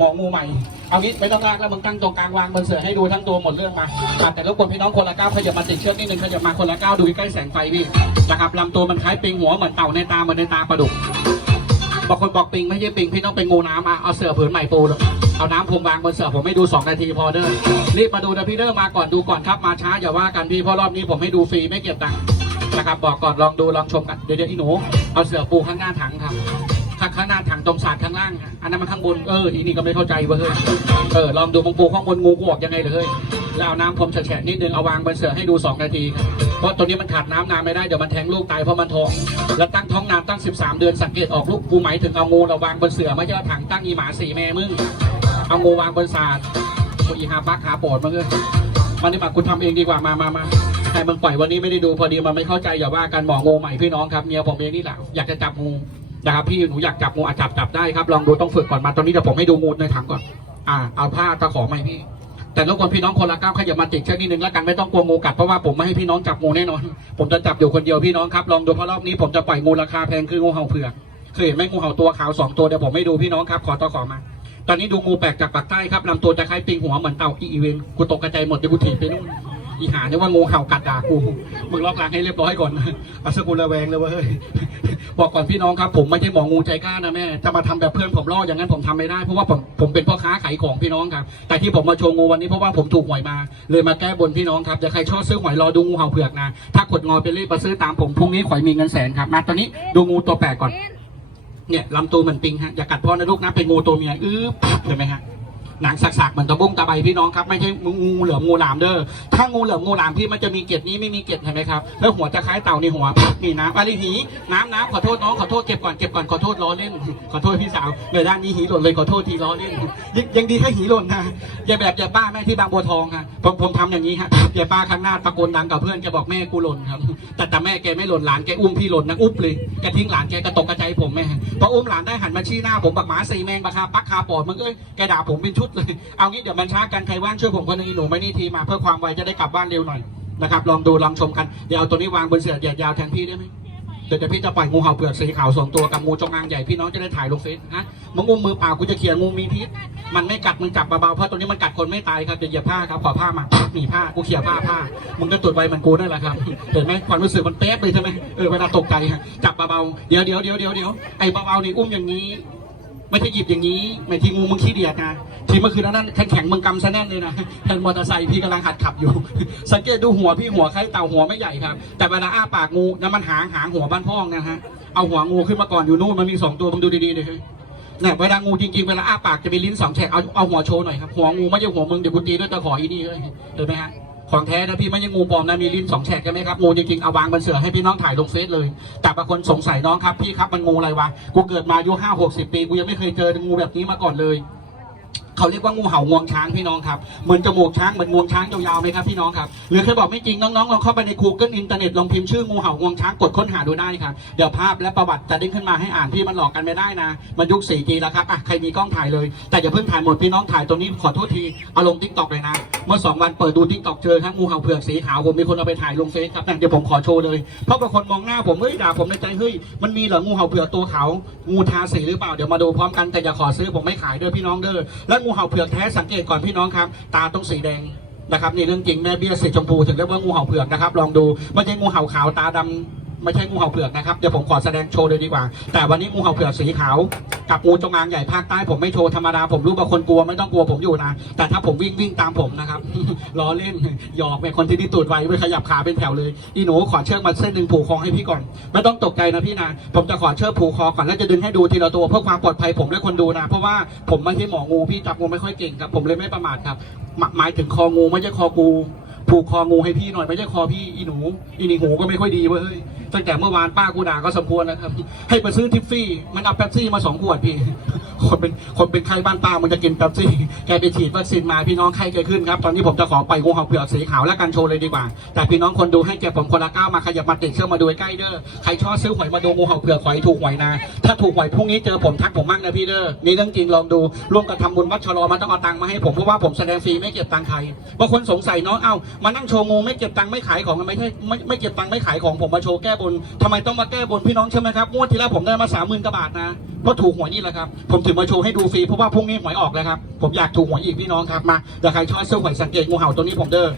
มองงูใหม่ เอางี้ไม่ต้องลากแล้วมึงตั้งตรงกลางวางบนเสือให้ดูทั้งตัวหมดเรื่องมาแต่รบกวนพี่น้องคนละก้าวขยับมาติดเชือกนิดนึงขยับมาคนละก้าวดูใกล้แสงไฟพี่นะครับลำตัวมันคล้ายปิงหัวเหมือนเต่าในตาเหมือนในตาปลาดุกบางคนบอกปิงไม่ใช่ปิงพี่น้องเป็นงูน้ำอะเอาเสือผืนใหม่ปูเลยเอาน้ำพรมวางบนเสือผมให้ดู 2 นาทีพอเด้อรีบมาดูนะพี่เด้อมาก่อนดูก่อนครับมาช้าอย่าว่ากันพี่เพราะรอบนี้ผมให้ดูฟรีไม่เก็บตังค์นะครับบอกก่อนลองดูลองชมกันเดี๋ยวเดี๋ยวอีหนูเอาเสือปูข้างหน้าถังครับ ข้างหน้าถังตรงสาดข้างล่างอันนั้นมันข้างบนเอออีนี่ก็ไม่เข้าใจเว้ยเฮ้ยเออลองดูมังปูข้างบนงูกวกยังไงเลยเฮ้ยแล้วเอาน้ำพรมแฉะนิดนึงเอาวางบนเสือให้ดู 2 นาที เพราะตัวนี้มันขาดน้ำนานไม่ได้เดี๋ยวมันแทงลูกตายเพราะมันท้อง แล้วตั้งท้องนานตั้ง 13 เดือนสังเกตออกลูกกูหมายถึงเอางูเราวางบนเสือไม่ใช่ว่าถังตั้งอีหมาสี่แม่มึงเอางูวางบนสาดกูอีหาปักหาปรดมาเลยมันนี่มาคุณทำเองดีกว่ามามามาให้มึงปล่อยวันนี้ไม่ได้ดูพอดีมันไม่เข้าใจอย่าว่ากันหมองูใหม่พี่น้องครับเมียผมเองนี่แหละอยากจะจับงู นะครับพี่หนูอยากจับงูอาจจับจับได้ครับลองดูต้องฝึกก่อนมาตอนนี้เดี๋ยวผมให้ดูงูในถังก่อน อ่า เอาผ้าตะขอไหมพี่ แต่รบกวนพี่น้องคนละก้าวขยับมาติดเชือกนิดนึงแล้วกันไม่ต้องกลัวงูกัดเพราะว่าผมไม่ให้พี่น้องจับงูแน่นอน ผมจะจับอยู่คนเดียวพี่น้องครับลองดูเพราะรอบนี้ผมจะปล่อยงูราคาแพงคืองูเห่าเผือกเคยเห็นไหมงูเห่าตัวขาวสองตัวเดี๋ยวผมไม่ดูพี่น้องครับขอตะขอมา ตอนนี้ดูงูแปลกจากปากใต้ครับลำตัวจะคล้ายปิงหัวเหมือนเต่าอีเวนกูตกกระจายหมดเดี๋ยวกูถีบไปนู่น อีหาเนี่ยว่างูเห่ากัดด่ากูมึงล็อกหล้างให้เรียบร้อยก่อนอาสกุลระแวงเลยเว้ยบอกก่อนพี่น้องครับ ผมไม่ใช่หมองูใจกล้านะแม่จะมาทำแบบเพื่อนผมล่ออย่างนั้นผมทำไม่ได้เพราะว่าผมผมเป็นพ่อค้าขายของพี่น้องครับ แต่ที่ผมมาโชว์งูวันนี้เพราะว่าผมถูกหวยมา เลยมาแก้บนพี่น้องครับอย่าใครชอบซื้อหวยรอดูงูเห่าเผือกนะถ้ากดงอไปรีบมาซื้อตามผมพรุ่งนี้ขอยมีเงินแสนครับมาตอนนี้ดูงูตัวแปลกก่อนเนี่ยลำตัวเหมือนปิงฮะอย่ากัดพ่อนะลูกนะเป็นงูตัวเมียอื้อเห็นไหมฮะ หนังสักๆเหมือนตะบุ้งตะใบพี่น้องครับไม่ใช่งูเหลือมงูหลามเด้อถ้างูเหลือมงูหลามพี่มันจะมีเกล็ดนี้ไม่มีเกล็ดเห็นไหมครับแล้วหัวจะคล้ายเต่าในหัวนี่น้ำอะไรหีน้ำน้ำขอโทษน้องขอโทษเก็บก่อนเก็บก่อนขอโทษล้อเล่นขอโทษพี่สาวเดี๋ยวด้านนี้หีหล่นเลยขอโทษทีล้อเล่นยังยังดีแค่หีหล่นนะอย่าแบบอย่าป้าแม่ที่บางบัวทองค่ะผมผมทำอย่างนี้ฮะอย่าป้าข้างหน้าตะโกนดังกับเพื่อนแกบอกแม่กูหล่นครับแต่แต่แม่แกไม่หล่นหลานแกอุ้มพี่หล่นนะอุ๊บเลยแกทิ้งหลานแกกระตกกระใจผมแม่พออุ้มหลานได้หันมาชี้หน้าผมบักหมาสีแมงบักคาปักคาปอดมันก็เอ้ยแกด่าผมเป็นชุดเลยเอางี้เดี๋ยวมันช้ากันใครว่างช่วยผมคนหนึงหนูไม่นี่ทีมาเพื่อความไวจะได้กลับบ้านเร็วหน่อยนะครับลองดูลองชมกันเดี๋ยวเอาตัวนี้วางบนเสื่อเหยียดยาวแทนพี่ได้ไหมเดี๋ยวพี่จะปล่อยงูเห่าเปลือกสีขาวสองตัวกับงูจงอางใหญ่พี่น้องจะได้ถ่ายลงเฟซฮะมึงงูมือเปล่ากูจะเขี่ยงูมีพิษมันไม่กัดมึงจับเบาๆเพราะตัวนี้มันกัดคนไม่ตายครับเดี๋ยวเหยียบผ้าครับขอผ้ามาหนีผ้ากูเขี่ยผ้าผ้ามึงก็ตรวจใบเหมันกูนั่นแหละครับเห็นไหมความรู้สึกมันเป๊ะเลยใช่ไหมเออเวลาตกใจจับเบาๆเดี๋ยวเดี๋ยวเดี๋ยวเดี๋ยวเดี๋ยวไอ้เบาๆนี่อุ้มอย่างนี้ ไม่ใช่หยิบอย่างนี้ไม่ทีงูมึงขี้เดียดนะทีเมื่อคืนนั้นแข็งแข็งมึงกำซะแน่นเลยนะแทนมอเตอร์ไซค์พี่กำลังหัดขับอยู่ สังเกตดูหัวพี่หัวคล้ายเต่าหัวไม่ใหญ่ครับ แต่เวลาอ้าปากงูนะมันหางหางหัวบ้านพ่องนะฮะเอาหัวงูขึ้นมาก่อนอยู่นู่นมันมีสองตัวมึงดูดีๆเลยเฮ้ยเนี่ยเวลางูจริงๆเวลาอ้าปากจะมีลิ้นสองแฉกเอาเอาหัวโชว์หน่อยครับหัวงูไม่ใช่หัวมึงเดี๋ยวกูตีด้วยตะขออีนี่เลยเห็นไหมฮะ ของแท้นะพี่ไม่ใช่งูปลอมนะมีลิ้นสองแฉกใช่ไหมครับงูจริงๆเอาวางบนเสือให้พี่น้องถ่ายลงเฟซเลย แต่บางคนสงสัยน้องครับพี่ครับมันงูอะไรวะกูเกิดมาอายุห้าหกสิบปีกูยังไม่เคยเจองูแบบนี้มาก่อนเลย เขาเรียกว่างูเห่างวงช้างพี่น้องครับเหมือนจมูกช้างเหมือนงวงช้างยาวๆไหมครับพี่น้องครับหรือเคยบอกไม่จริงน้องๆลองเข้าไปใน Google อินเทอร์เน็ตลองพิมพ์ชื่องูเห่างวงช้างกดค้นหาดูได้ครับเดี๋ยวภาพและประวัติจะเด้งขึ้นมาให้อ่านพี่มันหลอกกันไม่ได้นะ มันยุค 4G แล้วครับอะใครมีกล้องถ่ายเลย แต่อย่าเพิ่งถ่ายหมดพี่น้องถ่ายตรงนี้ขอโทษทีอาลงทิกตอกเลยนะเมื่อสองวันเปิดดูทิกตอกเจอครับงูเห่าเผือกสีขาวผมมีคนเอาไปถ่ายลงเฟซครับเดี๋ยวผมขอโชว์เลยเพราะบางคนมองหน้าผมเฮ้ยด่าผมในใจเฮ้ยมันมีเหรองูเห่าเผือกตัวขาวงูทาสีหรือเปล่าเดี๋ยวมาดูพร้อมกันแต่อย่าขอซื้อผมไม่ขายเด้อพี่น้องเด้อและงููเห่าเผือกแท้สังเกตก่อนพี่น้องครับ ตาต้องสีแดงนะครับนี่เรื่องจริงแม่เบี้ยสีชมพูถึงเรียกว่างูเห่าเผือกนะครับลองดูไม่ใช่งูเห่าขาวตาดำ ไม่ใช่งูเห่าเผือกนะครับ เดี๋ยวผมขอแสดงโชว์เลยดีกว่า แต่วันนี้งูเห่าเผือกสีขาว กับงูจงอางใหญ่ภาคใต้ผมไม่โชว์ธรรมดา ผมรู้ว่าคนกลัวไม่ต้องกลัวผมอยู่นะ แต่ถ้าผมวิ่งวิ่งตามผมนะครับ ล้อเล่น หยอกเป็นคนที่นี่ตูดไวไม่ขยับขาเป็นแถวเลยอีหนูขอเชือกมาเส้นหนึ่งผูกคอให้พี่ก่อน ไม่ต้องตกใจนะพี่นะ ผมจะขอเชือกผูกคอก่อนแล้วจะดึงให้ดูทีละตัวเพื่อความปลอดภัยผมและคนดูนะ เพราะว่าผมไม่ใช่หมองูพี่จับงูไม่ค่อยเก่งครับผมเลยไม่ประมาทครับหมายถึงคองูไม่ใช่คอกูผูกคองูให้พี่หน่อยไม่ใช่คอพี่อีหนูอีนี่หูก็ไม่ค่อยดีเว้ย ตั้งแต่เมื่อวานป้ากูด่าก็สมควรนะครับ ให้ไปซื้อทิฟฟี่ มันเอาแป๊บซี่มาสองขวดพี่ คนเป็นคนเป็นไข้บ้านป้ามันจะกินเป๊ปซี่แกไปฉีดวัคซีนมาพี่น้องไข้เกิดขึ้นครับ ตอนนี้ผมจะขอไปงูเห่าเผือกสีขาวและกันโชว์เลยดีกว่า แต่พี่น้องคนดูให้แกผมคนละก้าวมาขยับมาติดเชื่อมาดูใกล้เด้อใครชอบซื้อหวยมาดูงูเห่าเผือกขอให้ถูกหวยนะ ถ้าถูกหวยพรุ่งนี้เจอผมทักผมมั่งนะพี่เด้อนี่เรื่องจริงลองดูร่วมกันทำบุญวัดชะลอมาต้องเอาตังค์มาให้ผมเพราะว่าผมแสดงฟรีไม่เก็บตังค์ใครบางคนสงสัยเนาะเอ้ามานั่งโชว์งูไม่เก็บตังค์ไม่ขายของมันไม่ใช่ไม่ไม่เก็บตังค์ไม่ขายของผมมาโชว์แก้บนทำไมต้องมาแก้บนพี่น้องใช่ไหมครับงวดที่แล้วผมได้มาสามหมื่นกว่าบาทนะ ก็ถูกหวยนี่แหละครับ ผมถึงมาโชว์ให้ดูฟรีเพราะว่าพรุ่งนี้หวยออกแล้วครับ ผมอยากถูกหวยอีกพี่น้องครับมาเดี๋ยวใครชอบเสื้อหวยสังเกตงูเห่าตัวนี้ผมเด้อ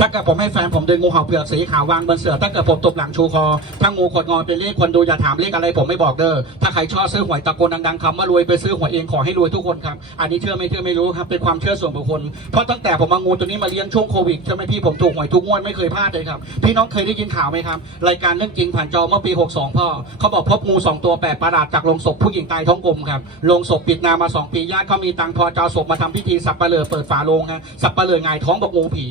ถ้าเกิดผมให้แฟนผมดินงูเห่าเผือกสีขาววางบนเสือถ้าเกิดผมตบหลังชูคอถ้างูขดงอนเป็นเลขคนดูอย่าถามเลขอะไรผมไม่บอกเด้อถ้าใครชอบซื้อหวยตะโกนดังๆคำว่ารวยไปซื้อหวยเองขอให้รวยทุกคนครับอันนี้เชื่อไม่เชื่อไม่รู้ครับเป็นความเชื่อส่วนบุคคลเพราะตั้งแต่ผมมางูตัวนี้มาเลี้ยงช่วงโควิดใช่ไหมพี่ผมถูกหวยทุกงวดไม่เคยพลาดเลยครับพี่น้องเคยได้ยินข่าวไหมครับรายการเรื่องจริงผ่านจอเมื่อปี 62 พ่อเขาบอกพบงูสองตัวแปดประหลาดจากโรงศพผู้หญิงตายท้องกลมครับโรงศพปิดนามาสองปีญาติเขามีตังพอจะเอาศพมาทำพิธีสับปะเลอเปิดฝาโลงฮะสับปะเลอหงท้องบอกงูผี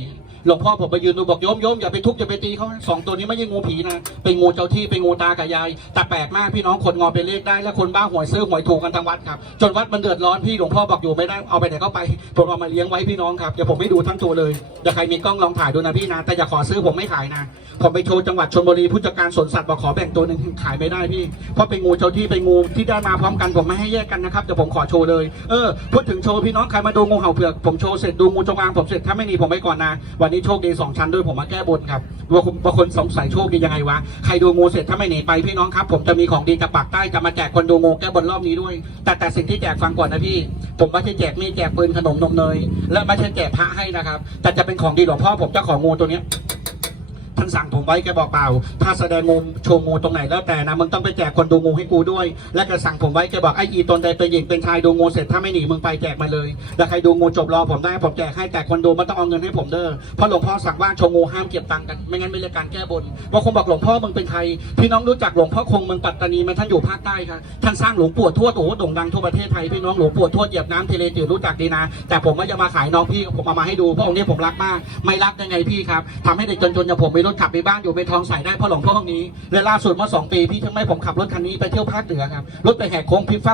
หลวงพ่อผมไปยืนดูบอกโยมโยมอย่าไปทุบอย่าไปตีเขาสองตัวนี้ไม่ใช่งูผีนะเป็นงูเจ้าที่เป็นงูตากับยายแต่แปลกมากพี่น้องคนงอเป็นเลขได้ และคนบ้าหวยซื้อหวยถูกกันทั้งวัดครับ จนวัดมันเดือดร้อนพี่หลวงพ่อบอกอยู่ไม่ได้เอาไปไหนก็ไปผมเอามาเลี้ยงไว้พี่น้องครับเดี๋ยวผมไม่ดูทั้งตัวเลยเดี๋ยวใครมีกล้องลองถ่ายดูนะพี่นะแต่อย่าขอซื้อผมไม่ขายนะผมไปโชว์จังหวัดชลบุรีผู้จัดการสวนสัตว์บอกขอแบ่งตัวหนึ่งขายไม่ได้พี่เพราะเป็นงูเจ้าที่เป็นงูที่ได้มาพร้อมกันผมไม่ให้แยกกันนะครับเดี๋ยวผมขอโชว์เลยเออพูดถึงโชว์พี่น้องใครมาดูงูเห่าเผือกผมโชว์เสร็จดูงูจงอางผมเสร็จถ้าไม่มีผมไปก่อนนะวันนี้โชคดีสองชั้นด้วยผมมาแก้บนครับว่าบางคนสงสัยโชคดียังไงวะ ใครดูงูเสร็จถ้าไม่หนีไปพี่น้องครับ ผมจะมีของดีจากปากใต้จะมาแจกคนดูงูแก้บนรอบนี้ด้วย แต่แต่สิ่งที่แจกฟังก่อนนะพี่ ผมไม่ใช่แจกมีดแจกปืนขนมนมเนยและไม่ใช่แจกพระให้นะครับ แต่จะเป็นของดีหลวงพ่อผมเจ้าของงูตัวเนี้ย ท่านสั่งผมไว้แกบอกเปล่า ถ้าแสดงงูโชว์งูตรงไหนแล้วแต่นะมึงต้องไปแจกคนดูงูให้กูด้วย และแกสั่งผมไว้แกบอกไอ้อีตนใดเป็นหญิงเป็นชายดูงูเสร็จถ้าไม่หนีมึงไปแจกมาเลย แล้วใครดูงูจบรอผมได้ผมแจกให้แต่คนดูมันต้องเอาเงินให้ผมเด้อเพราะหลวงพ่อสั่งว่าโชว์งูห้ามเก็บตังค์กันไม่งั้นไม่เรียกการแก้บนบางคนบอกหลวงพ่อมึงเป็นใครพี่น้องรู้จักหลวงพ่อคงเมืองปัตตานีไหมท่านอยู่ภาคใต้ครับท่านสร้างหลวงปู่ทวดโอ้โหโด่งดังทั่วประเทศไทยพี่น้องหลวงปู่ทวดเหยียบน้ำทะเลจืดรู้จักดีนะ แต่ผมไม่จะมาขายน้องพี่ผมเอามาให้ดูเพราะองค์นี้ผมรักมาก ไม่รักยังไงพี่ครับทำให้เด็กจนๆอย่างผมรถขับไปบ้านอยู่เป็นทองใส่ได้เพราะหลวงพ่อองนี้และล่าสุดเมื่อสองปีพี่ทั้งไม่ผมขับรถคันนี้ไปเที่ยวภาคเหนือครับรถไปแหกโค้งพลิกฟ้า